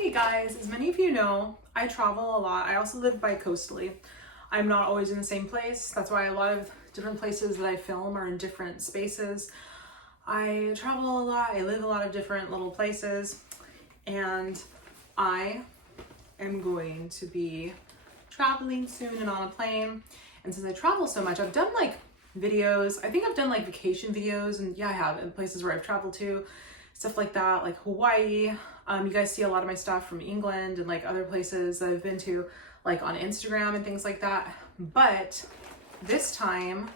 Hey guys, as many of you know, I travel a lot. I also live bi-coastally. I'm not always in the same place. That's why a lot of different places that I film are in different spaces. I travel a lot. I live a lot of different little places, and I am going to be traveling soon and on a plane. And since I travel so much, I've done like videos. I think I've done like vacation videos, and yeah, I have, in places where I've traveled to, stuff like that, like Hawaii. You guys see a lot of my stuff from England and like other places that I've been to, like on Instagram and things like that. But this time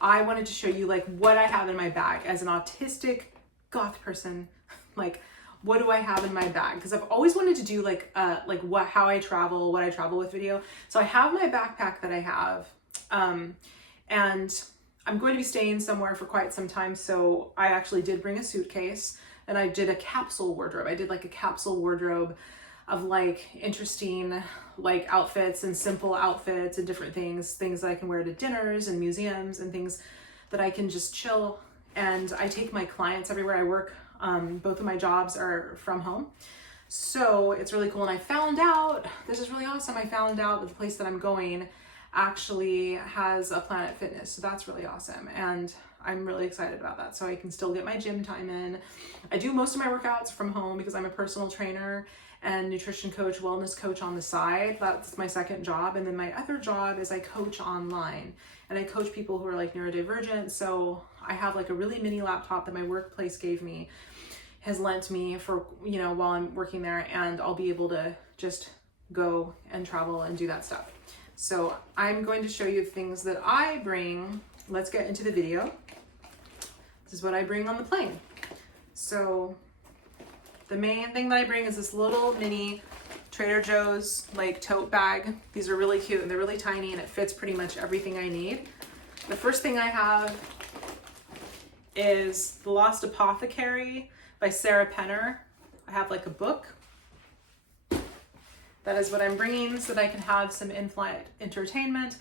I wanted to show you like what I have in my bag as an autistic goth person. Like, what do I have in my bag? Because I've always wanted to do how I travel, what I travel with video. So I have my backpack that I have, and I'm going to be staying somewhere for quite some time. So I actually did bring a suitcase, and I did a capsule wardrobe. I did like a capsule wardrobe of like interesting like outfits and simple outfits and different things that I can wear to dinners and museums and things that I can just chill. And I take my clients everywhere I work. Both of my jobs are from home. So it's really cool. And I found out, this is really awesome. I found out that the place that I'm going actually has a Planet Fitness. So that's really awesome. And I'm really excited about that. So I can still get my gym time in. I do most of my workouts from home because I'm a personal trainer and nutrition coach, wellness coach on the side. That's my second job. And then my other job is I coach online, and I coach people who are like neurodivergent. So I have like a really mini laptop that my workplace gave me, has lent me for, you know, while I'm working there, and I'll be able to just go and travel and do that stuff. So I'm going to show you things that I bring. Let's get into the video. This is what I bring on the plane. So the main thing that I bring is this little mini Trader Joe's like tote bag. These are really cute and they're really tiny, and it fits pretty much everything I need. The first thing I have is The Lost Apothecary by Sarah Penner. I have like a book. That is what I'm bringing so that I can have some in-flight entertainment,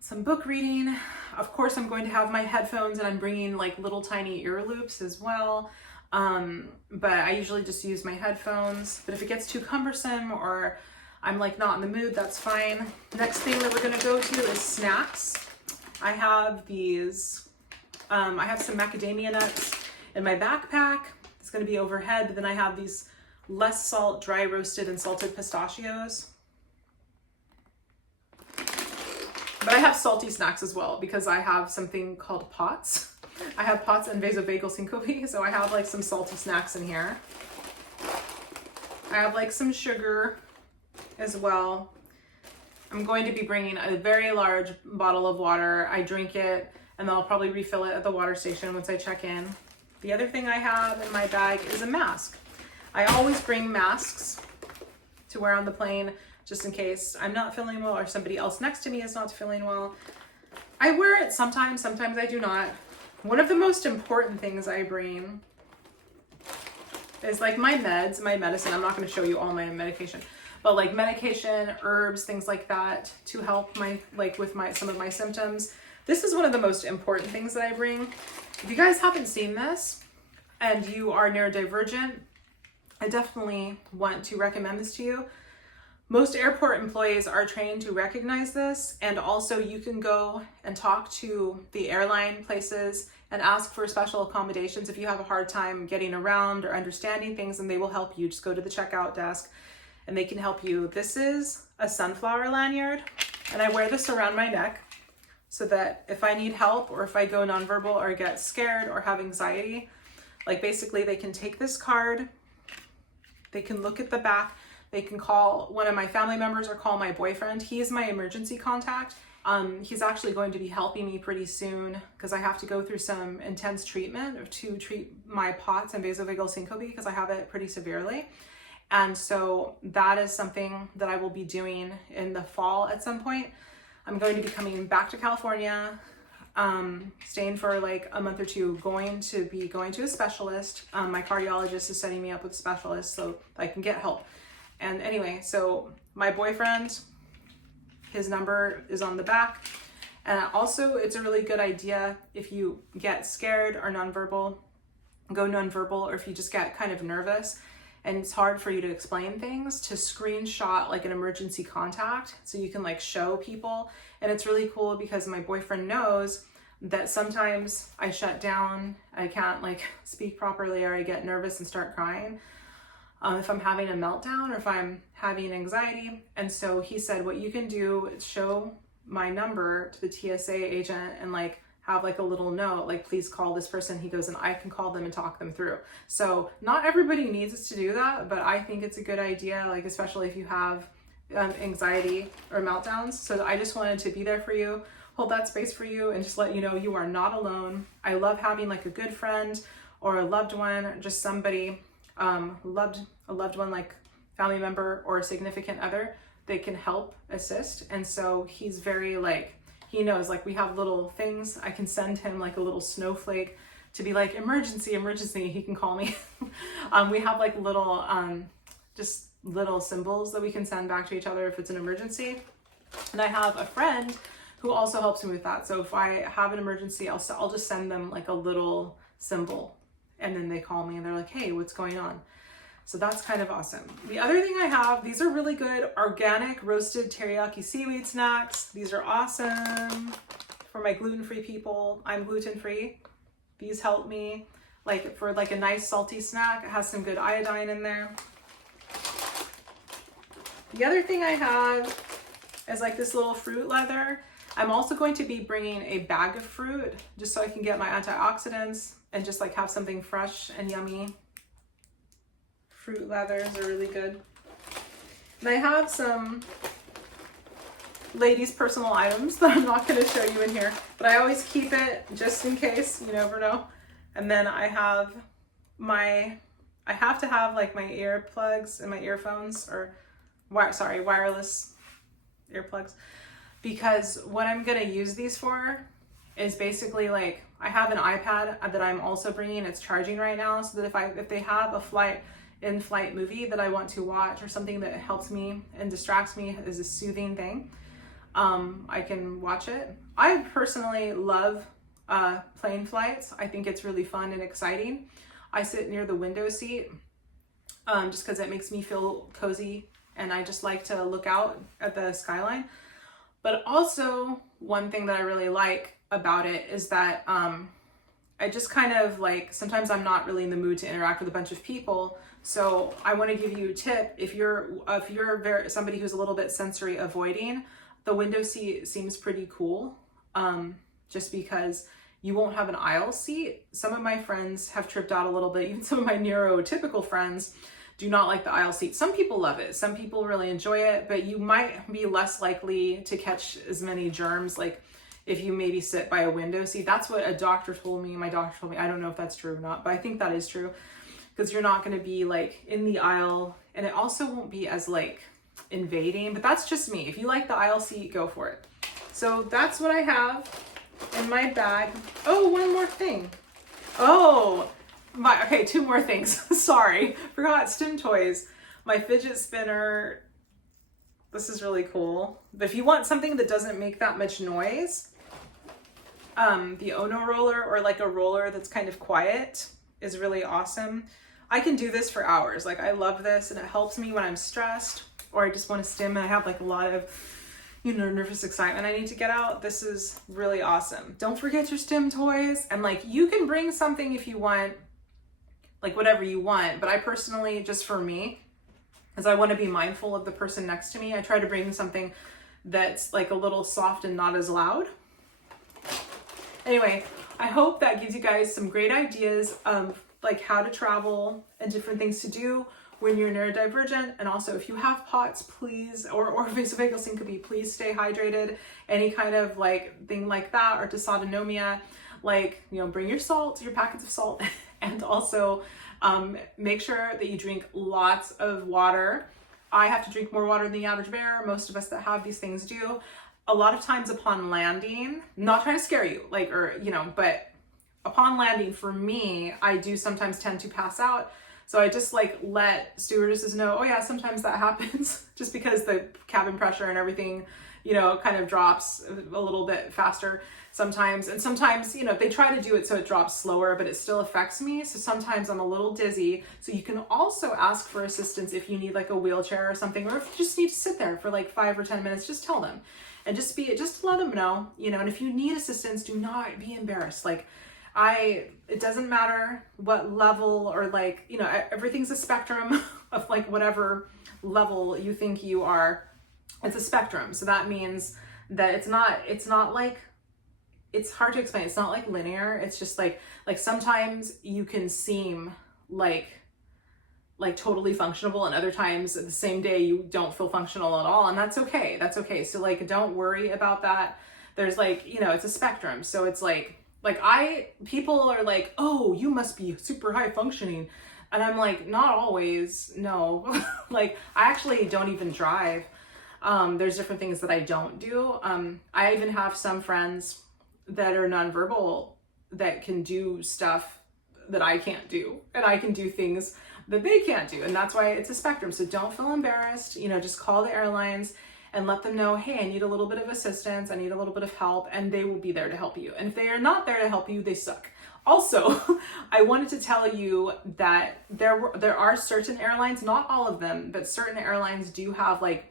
some book reading. Of course, I'm going to have my headphones, and I'm bringing like little tiny ear loops as well. But I usually just use my headphones. But if it gets too cumbersome or I'm like not in the mood, that's fine. Next thing that we're gonna go to is snacks. I have these, I have some macadamia nuts in my backpack. It's gonna be overhead, but then I have these less salt, dry roasted and salted pistachios. But I have salty snacks as well because I have something called POTS. I have POTS and vasovagal syncope, so I have like some salty snacks in here. I have like some sugar as well. I'm going to be bringing a very large bottle of water. I drink it, and then I'll probably refill it at the water station once I check in. The other thing I have in my bag is a mask. I always bring masks to wear on the plane just in case I'm not feeling well or somebody else next to me is not feeling well. I wear it sometimes I do not. One of the most important things I bring is like my meds, my medicine. I'm not going to show you all my medication, but like medication, herbs, things like that to help my, like with my, some of my symptoms. This is one of the most important things that I bring. If you guys haven't seen this and you are neurodivergent, I definitely want to recommend this to you. Most airport employees are trained to recognize this, and also you can go and talk to the airline places and ask for special accommodations if you have a hard time getting around or understanding things, and they will help you. Just go to the checkout desk and they can help you. This is a sunflower lanyard, and I wear this around my neck so that if I need help or if I go nonverbal or get scared or have anxiety, like basically they can take this card, they can look at the back, they can call one of my family members or call my boyfriend. He's my emergency contact. He's actually going to be helping me pretty soon because I have to go through some intense treatment to treat my POTS and vasovagal syncope because I have it pretty severely. And so that is something that I will be doing in the fall at some point. I'm going to be coming back to California, staying for like a month or two, going to a specialist. My cardiologist is setting me up with a specialist so I can get help. And anyway, so my boyfriend, his number is on the back. And also it's a really good idea if you get scared or nonverbal, go nonverbal, or if you just get kind of nervous and it's hard for you to explain things, to screenshot like an emergency contact so you can like show people. And it's really cool because my boyfriend knows that sometimes I shut down, I can't like speak properly, or I get nervous and start crying if I'm having a meltdown or if I'm having anxiety. And so he said, what you can do is show my number to the TSA agent and like have like a little note, like, please call this person. He goes, and I can call them and talk them through. So not everybody needs us to do that, but I think it's a good idea, like especially if you have anxiety or meltdowns. So I just wanted to be there for you, hold that space for you, and just let you know you are not alone. I love having like a good friend or a loved one, just somebody a loved one, like family member or a significant other, they can help assist. And so he's very like, he knows like we have little things. I can send him like a little snowflake to be like, emergency, emergency. He can call me. We have like little, just little symbols that we can send back to each other if it's an emergency. And I have a friend who also helps me with that. So if I have an emergency, I'll just send them like a little symbol, and then they call me and they're like, hey, what's going on? So that's kind of awesome. The other thing I have, these are really good organic roasted teriyaki seaweed snacks. These are awesome for my gluten-free people. I'm gluten-free. These help me like for like a nice salty snack. It has some good iodine in there. The other thing I have is like this little fruit leather. I'm also going to be bringing a bag of fruit just so I can get my antioxidants and just like have something fresh and yummy. Fruit leathers are really good. And I have some ladies' personal items that I'm not going to show you in here, but I always keep it just in case, you never know. And then I have I have to have like my earplugs and my earphones, or wireless earplugs, because what I'm going to use these for is basically like, I have an iPad that I'm also bringing, it's charging right now, so that if they have a in-flight movie that I want to watch, or something that helps me and distracts me, is a soothing thing, I can watch it. I personally love plane flights. I think it's really fun and exciting. I sit near the window seat just because it makes me feel cozy, and I just like to look out at the skyline. But also, one thing that I really like about it is that I just kind of like, sometimes I'm not really in the mood to interact with a bunch of people. So I want to give you a tip. If you're somebody who's a little bit sensory avoiding, the window seat seems pretty cool, just because you won't have an aisle seat. Some of my friends have tripped out a little bit. Even some of my neurotypical friends do not like the aisle seat. Some people love it. Some people really enjoy it, but you might be less likely to catch as many germs like if you maybe sit by a window seat. That's what a doctor told me. My doctor told me. I don't know if that's true or not, but I think that is true, because you're not going to be like in the aisle, and it also won't be as like invading. But that's just me. If you like the aisle seat, go for it. So that's what I have in my bag. Oh, one more thing. Okay, two more things. Sorry, forgot Stim Toys. My fidget spinner. This is really cool. But if you want something that doesn't make that much noise, the Ono roller, or like a roller that's kind of quiet, is really awesome. I can do this for hours. Like, I love this, and it helps me when I'm stressed or I just want to stim and I have like a lot of, nervous excitement I need to get out. This is really awesome. Don't forget your Stim Toys, and like, you can bring something if you want, like whatever you want. But I personally, just for me, as I want to be mindful of the person next to me, I try to bring something that's like a little soft and not as loud. Anyway, I hope that gives you guys some great ideas of like how to travel and different things to do when you're neurodivergent. And also, if you have POTS, please, or vasovagal syncope, please stay hydrated. Any kind of like thing like that, or dysautonomia, like, bring your salt, your packets of salt, and also make sure that you drink lots of water. I have to drink more water than the average bear. Most of us that have these things do. A lot of times upon landing, not trying to scare you, but upon landing, for me, I do sometimes tend to pass out. So I just like let stewardesses know, oh yeah, sometimes that happens just because the cabin pressure and everything, you know, kind of drops a little bit faster sometimes. And sometimes, you know, they try to do it so it drops slower, but it still affects me. So sometimes I'm a little dizzy. So you can also ask for assistance if you need like a wheelchair or something, or if you just need to sit there for like 5 or 10 minutes, just tell them and just let them know, you know. And if you need assistance, do not be embarrassed. Like it doesn't matter what level, or like, you know, everything's a spectrum of like whatever level you think you are. It's a spectrum. So that means that it's not like, it's hard to explain. It's not like linear. It's just like sometimes you can seem like totally functional, and other times the same day you don't feel functional at all. And that's okay. That's okay. So like, don't worry about that. There's like, you know, it's a spectrum. So it's like people are like, oh, you must be super high functioning. And I'm like, not always. No. Like, I actually don't even drive. There's different things that I don't do. I even have some friends that are nonverbal that can do stuff that I can't do, and I can do things that they can't do. And that's why it's a spectrum. So don't feel embarrassed, you know, just call the airlines and let them know, hey, I need a little bit of assistance. I need a little bit of help, and they will be there to help you. And if they are not there to help you, they suck. Also, I wanted to tell you that there are certain airlines, not all of them, but certain airlines do have like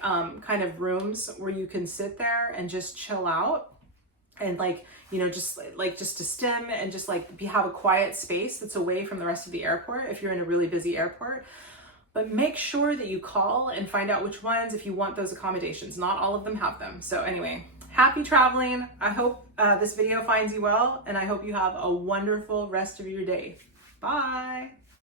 kind of rooms where you can sit there and just chill out, and like, you know, just to stim and just like have a quiet space that's away from the rest of the airport if you're in a really busy airport. But make sure that you call and find out which ones, if you want those accommodations. Not all of them have them. So anyway, happy traveling. I hope this video finds you well, and I hope you have a wonderful rest of your day. Bye.